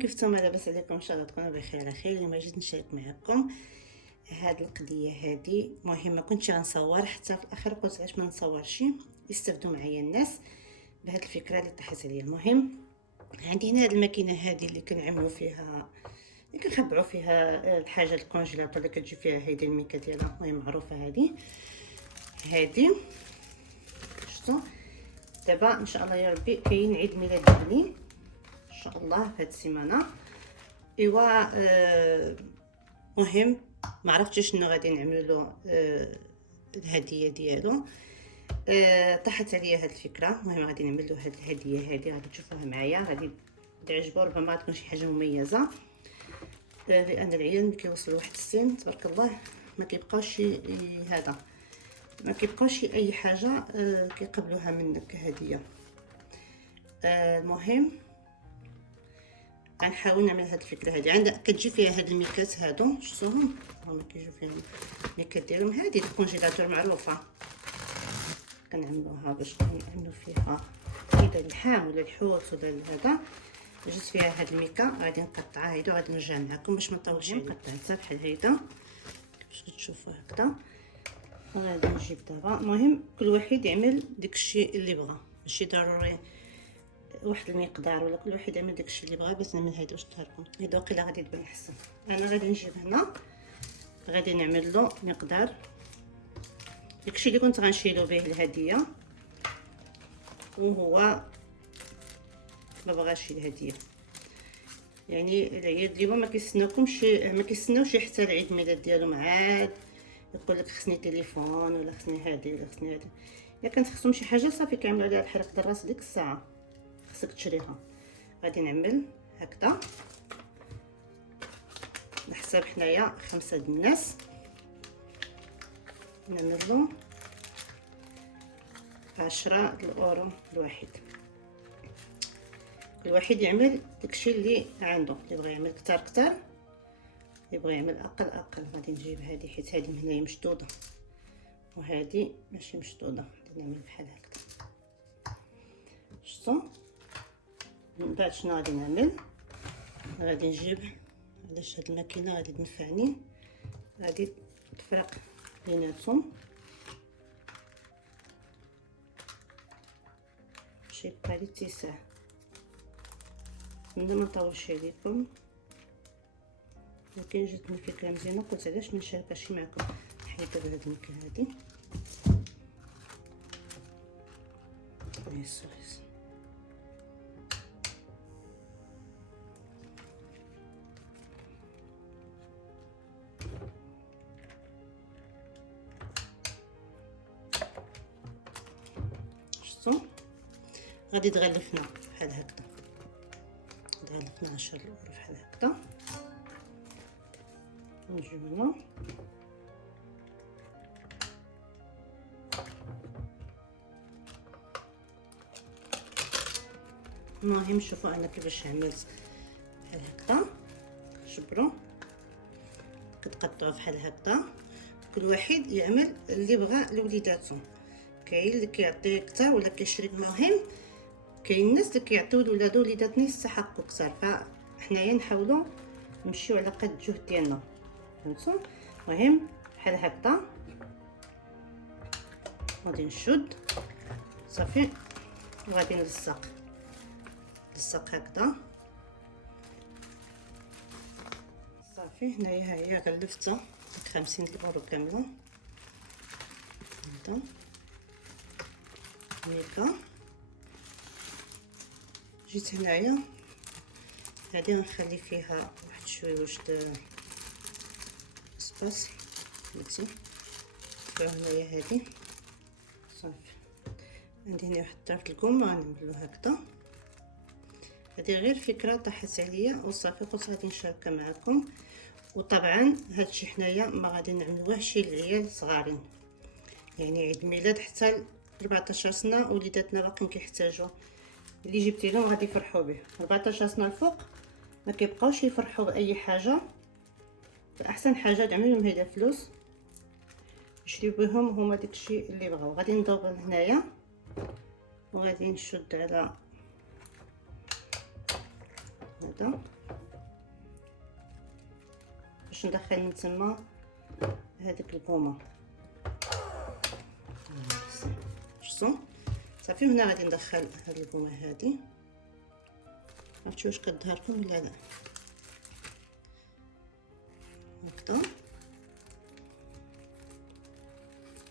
كيف نتوما؟ لاباس عليكم؟ ان شاء الله تكونوا بخير على خير. اليوم جيت نشارك معكم هاد القضيه هادي مهمه. كنت غنصور حتى في الاخر قلت علاش ما نصورش يستافدوا معايا الناس بهاد الفكره اللي طاحت عليا. المهم عندي هنا هاد الماكينه هادي اللي كنعملوا فيها، اللي كنخبعوا فيها الحاجه الكونجيلاتور اللي كتجي فيها هيدي الميكا ديالها، المهم معروفه هادي شفتوا. دابا ان شاء الله يا ربي كاين عيد ميلاد ابني ان شاء الله في هاد السيمانه. ايوا مهم ما عرفتش شنو غادي نعمل له الهديه ديالو. طاحت عليا هاد الفكره. المهم غادي نعمل له هاد الهديه هادي، غادي تشوفوها معايا، غادي تعجبو، ربما تكون شي حاجه مميزه. لان العيال ملي كيوصلوا لواحد السن تبارك الله ما كيبقاوش هذا، ما كيبقاوش اي حاجه كيقبلوها منك كهديه. المهم غنحاول نعمل هاد الفكره هادي. عندها كتجي فيها هاد الميكات هادو، شفتوهم هما كيجيو فيها الميكات ديالهم. هادي الكونجيلاتور معروفه كنعملوها باش نعملو فيها اذا اللحام ولا الحوت ولا هذا. جات فيها هاد الميكا، غادي نقطعها هيدا وغادي نرجع معكم باش ما نطولش. قطعتها بحال هيدا باش كتشوفوا هكذا. غادي نجيب دابا، المهم كل واحد يعمل داكشي اللي بغا، ماشي ضروري واحد المقدار، ولا كل واحد يعمل داكشي اللي بغا. باش نعمل هيدا واش تهركم هيدا وقيلا غادي تبان احسن. انا غادي نجيب هنا، غادي نعمل له مقدار داكشي اللي كنت غنشيلو به الهديه، وهو ما بغاش الهديه. يعني العيد اليوم ما كيستناوش حتى العيد ميلاد ديالهم عاد يقول لك خصني تليفون ولا خصني هادي ولا خصني هادي. الا كانت خصهم شي حاجه صافي كيعملوا عليها الحرق الراس ديك الساعه، خصك تشريها. غادي نعمل هكذا نحسب حنايا 5 د الناس، نعمل لهم 10 الاورو الواحد. كل واحد يعمل داكشي اللي عنده، اللي بغى يعمل كتر اللي بغى يعمل اقل. غادي نجيب هذه حيت هذه من هنايا مشدوده وهذه ماشي مشدوده، غادي نعمل بحال هكذا. شفتوا؟ من بعد شنو غادي نعمل؟ غادي نجيب، علاش هاد الماكينه غادي تنفعني، غادي تفرق بيناتهم باش يبقى لي اتساع. من ما نطولش عليكم، ولكن جاتني فكره مزيانه قلت علاش ما نشاركهاش معكم. حيت دابا هاد المكان هادي يسوس شفتوا. غادي تغلفنا بحال هكذا، غلفنا 10 الاورو بحال هكذا. نجيب هنا المهم شوفوا انا كيفاش عملت بحال هكذا. شبروا كتقطعوا بحال هكذا، كل واحد يعمل اللي بغى لوليداتو. كاين اللي كيعطي كتر ولا كيشري، المهم كاين الناس اللي كيعطيو لولادو وليداتنا يستحقوا كتر، فحنايا نحاولوا نمشيو على قد الجهد ديالنا، فهمتوا؟ المهم بحال هكذا غادي نشد صافي وغادي نلصق هكذا صافي. هنايا ها هي غلفتها 50 اورو كامله. هذا ميكا. جيت هنايا هادي غنخلي فيها واحد شويه سباس، فهمتي؟ هنايا هادي صافي. عندي هنا واحد طرف الكم غنعملو هكذا. هذه غير فكره طاحت عليا وصافي قلت غادي نشاركها معكم. وطبعا هادشي حنايا ما غادي نعملوهش للعيال صغارين، يعني عيد ميلاد حتى 14 سنه وليداتنا باقيين كيحتاجوا اللي جبتي لهم غادي يفرحوا به. 14 سنه الفوق ما كيبقاوش يفرحوا باي حاجه، فاحسن حاجه تعمل لهم هيدا فلوس يشريو بهم هما داكشي اللي بغاو. غادي ندوب هنايا وغادي نشد على هذا باش ندخل من تما هذيك الكومه. شفتوا صافي. هنا غادي ندخل هاد الكومه هادي، عرفتوا واش كتظهركم ولا لا؟ هكذا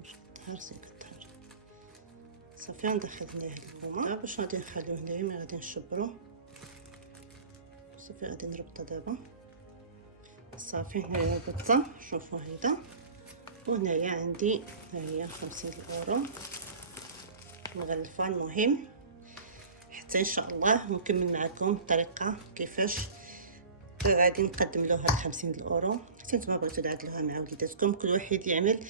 واش كتظهر؟ زين كتظهر. صافي ندخل هنا هاد الكومه باش غادي نخليوه هنايا، ملي غادي نشبرو. صافي غادي نربطها دابا. صافي هنايا ربطتها، شوفوا هيدا. وهنايا عندي ها هي 50 اورو مغلفه. المهم حتى ان شاء الله نكمل معكم الطريقه كيفاش غادي نقدم له هاد 50 اورو. حتى نتوما بغيتو تعدلوها مع وليداتكم، كل واحد يعمل اللي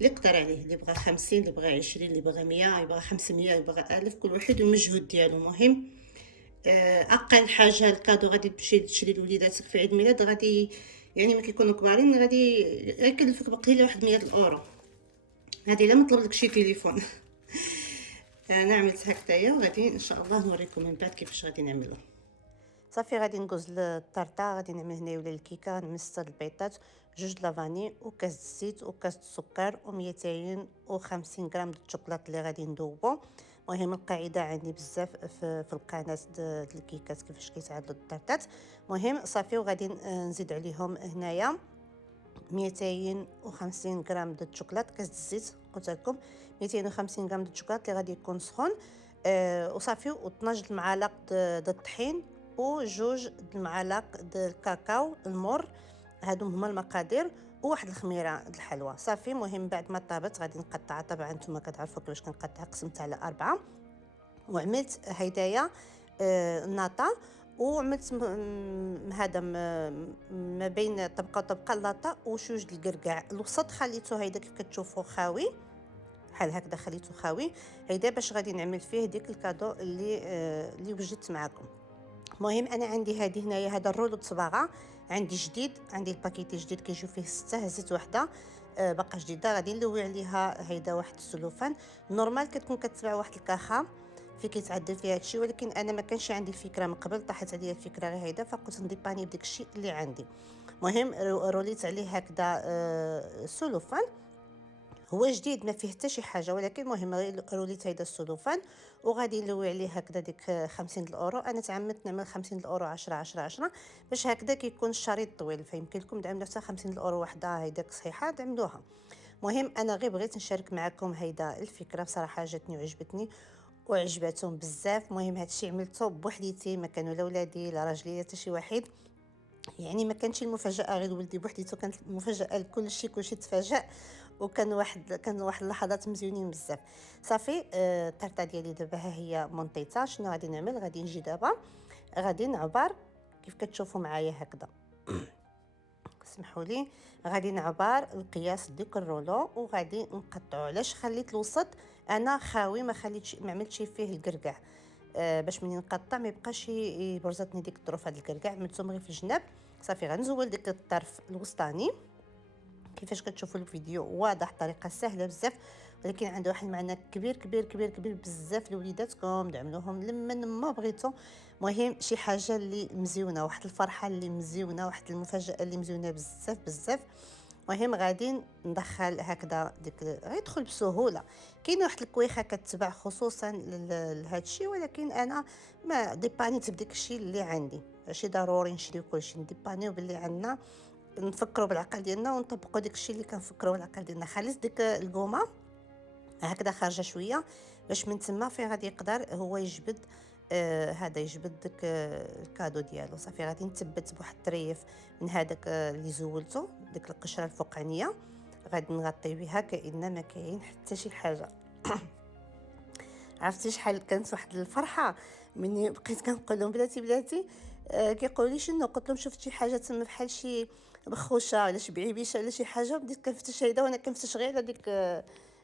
يقدر عليه، اللي بغى 50، اللي بغى 20، اللي بغى 100، اللي بغى 500، اللي بغى 1000، كل واحد والمجهود ديالو. المهم اقل حاجه الكادو غادي تمشي تشري لوليداتك في عيد ميلاد، غادي يعني ما كيكونوا كبارين غادي يكلفك بقيله واحد 100 اورو. هذه لا مطلب لك شي تليفون. انا عملت هكذايا، وغادي ان شاء الله نوريكم من بعد كيفاش غادي نعملها. صافي غادي ندوز للطرطه. غادي نعمل هنايا ولا الكيكه. نمس البيضات، 2 لافاني وكاس الزيت وكاس السكر و250 غرام د الشوكولات اللي غادي نذوبو. المهم القاعده عندي بزاف في القناه د الكيكات كيفاش كيتعدلوا الطرطات. المهم صافي وغادي نزيد عليهم هنايا 250 غرام د الشوكولات. كاس الزيت قلت لكم 250 غرام د الشوكولات اللي غادي يكون سخون. وصافي و12 معالق د الطحين وجوج المعالق د الكاكاو المر. هادو هما المقادير. وواحد الخميره د الحلوى. صافي مهم بعد ما طابت غادي نقطعها. طبعا نتوما كتعرفوا كيفاش كنقطعها. قسمتها على 4 وعملت هدايا الناطا. وعملت هذا ما بين طبقه وطبقه لاطا وشوج الكركاع. الوسط خليته هيدا كيف كتشوفوا خاوي بحال هكذا، خليته خاوي هيدا باش غادي نعمل فيه ديك الكادو اللي وجدت معكم. المهم انا عندي هذه هنايا هذا الرولو الصباغه عندي جديد، عندي الباكيتي جديد كيجيو فيه 6. هزيت وحده باقا جديده غادي نلوي عليها هيدا واحد السلوفان. نورمال كتكون كتباع واحد الكاخه في كيتعدل فيها هادشي، ولكن انا ما كانش عندي الفكره من قبل، طاحت عليا الفكره غير هيدا فقلت نديباني بداك الشيء اللي عندي. المهم روليت عليه هكذا سلوفان. هو جديد ما فيه حتى شي حاجه، ولكن المهم روليت هيدا السلوفان وغادي نلوي عليه هكذا ديك 50 اورو. انا تعمدت نعمل 50 اورو 10 10 10 باش هكذا كيكون الشريط طويل، فيمكن لكم تعملوا حتى 50 اورو وحده هيداك صحيحه تعملوها. المهم انا غير بغيت نشارك معكم هيدا الفكره، بصراحه جاتني وعجبتني وعجبتهم بزاف. المهم هادشي عملته بوحديتي، ما كانوا لا ولادي لا راجلي حتى شي واحد، يعني ما كانش المفاجاه غير ولدي بوحديته، كانت المفاجاه لكلشي. كلشي تفاجأ وكان واحد اللحظات مزيونين بزاف. صافي الطرطه ديالي دابا ها هي مونطيتا. شنو غادي نعمل؟ غادي نجي دابا غادي نعبر كيف كتشوفوا معايا هكذا. اسمحوا لي، غادي نعبر القياس ديك الرولو وغادي نقطعو. علاش خليت الوسط انا خاوي، ما عملتش فيه الكركاع باش منين نقطع ما يبقاش يبرزطني ديك الظروف. هاد الكركاع عملتهم غير في الجناب. صافي غنزول ديك الطرف الوسطاني كيفاش كتشوفوا الفيديو واضح، طريقه سهله بزاف، ولكن عنده واحد المعنى كبير كبير كبير كبير بزاف لوليداتكم. دعملوهم لمن ما بغيتو. مهم شي حاجه اللي مزيونه، واحد الفرحه اللي مزيونه، واحد المفاجاه اللي مزيونه بزاف بزاف. مهم غادي ندخل هكذا ديك غيدخل بسهوله. كاين واحد الكويخه كتباع خصوصا لهذا الشيء، ولكن انا ما ديبانيت بديك الشيء اللي عندي. ماشي ضروري نشريو كلشي، نديبانيو باللي عندنا، نفكروا بالعقل ديالنا ونطبقوا داكشي اللي كنفكروا بالعقل ديالنا. خليت ديك القومه هكذا خارجه شويه باش من تما فين غادي يقدر هو يجبد هذا يجبد داك الكادو ديالو. صافي غادي نثبت بواحد الطريف من هذاك اللي زولته ديك القشره الفوقانيه، غادي نغطي بها كأن ما كاين حتى شي حاجه. عرفتي شحال كانت واحد الفرحه مني بقيت كنقول لهم بلاتي كيقولوا لي شنو؟ قلت لهم شفت شي حاجه تما بحال شي بخوشه ولا شي بعيبيشه ولا شي حاجه، بديت كنفتش هيدا وانا كنفتش غير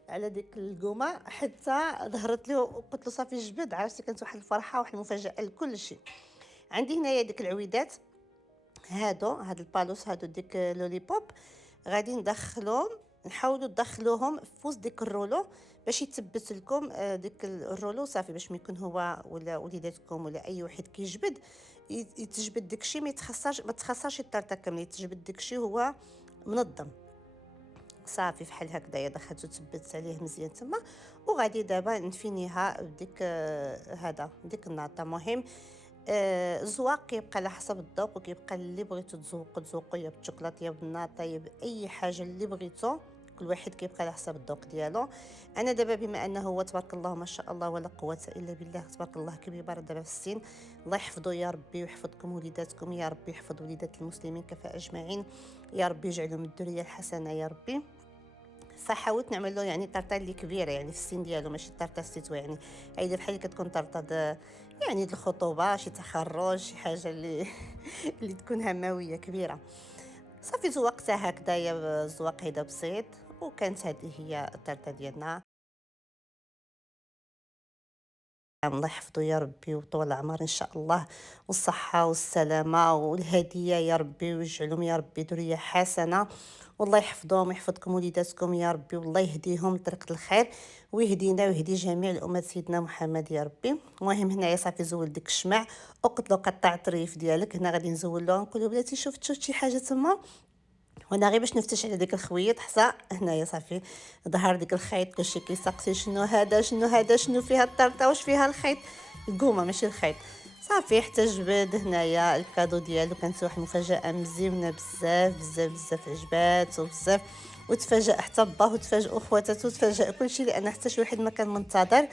على ديك القومه حتى ظهرت له وقلت له صافي جبد. عرفتي كانت واحد الفرحه واحد المفاجاه لكل شيء. عندي هنايا ديك العويدات هاد البالوس هادو ديك لولي بوب، غادي ندخلهم نحاولوا تدخلوهم في وسط ديك الرولو باش يثبت لكم ديك الرولو. صافي باش ما يكون هو ولا وليداتكم ولا اي واحد كيجبد يتجبد داكشي، ما تخسرش الطرطه كامله، يتجبد داكشي هو منظم. صافي فحال هكذايا دخلت وتبت عليه مزيان تما، وغادي دابا نفينيها بديك هذا ديك الناطه. مهم الزواق كيبقى على حسب الذوق، وكيبقى اللي بغيتو تزوقوا يا بالشوكولاته يا بالناطه يا باي حاجه اللي بغيتو، كل واحد كيبقى على حسب الذوق ديالو. انا دابا بما انه هو تبارك الله ما شاء الله ولا قوه الا بالله، تبارك الله كبير دابا في السن، الله يحفظه يا ربي ويحفظكم وليداتكم يا ربي، يحفظ وليدات المسلمين كفاء اجمعين يا ربي، يجعلهم من الذريه الحسنه يا ربي. فحاولت نعمل له يعني طرطه اللي كبيره يعني في السن ديالو، ماشي طرطه ستيتو يعني هيدا بحال اللي كتكون طرطه يعني د الخطوبه، شي تخرج، شي حاجه اللي اللي تكون همويه كبيره. صافي زوقتها هكذايا الزواق هيدا بسيط، وكانت هذه هي الطرطه ديالنا. الله يحفظه يا ربي وطول العمر ان شاء الله، والصحه والسلامه والهديه يا ربي، ويجعلهم يا ربي ذريه حسنه، والله يحفظهم ويحفظكم وليداتكم يا ربي، والله يهديهم لطريق الخير، ويهدينا ويهدي جميع الامه سيدنا محمد يا ربي. المهم هنايا صافي زول ديك الشمع، وقلت له قطع الطريف ديالك. هنا غادي نزول له نقول له بلاتي شفت شي حاجه تما، وانا غير باش نفتش على ديك الخويط حتى هنايا صافي ظهر ديك الخيط، كلشي كيسقسي شنو هذا شنو هذا شنو فيها الطرطه واش فيها الخيط، القومه ماشي الخيط. صافي حتى جبد هنايا الكادو ديالو، كانت واحد المفاجاه مزيونه بزاف بزاف بزاف، عجباتو بزاف، وتفاجأ حتى باه وتفاجئوا خواتاتو وتفاجأ كلشي، لان حتى شي واحد ما كان منتظر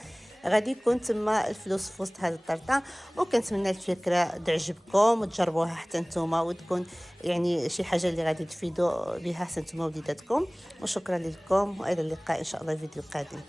غادي يكون تما الفلوس في وسط هذه الطرطه. وكنتمنى الفكره تعجبكم وتجربوها حتى نتوما، وتكون يعني شي حاجه اللي غادي تفيدوا بها حتى نتوما وليداتكم. وشكرا لكم، والى اللقاء ان شاء الله في فيديو قادم.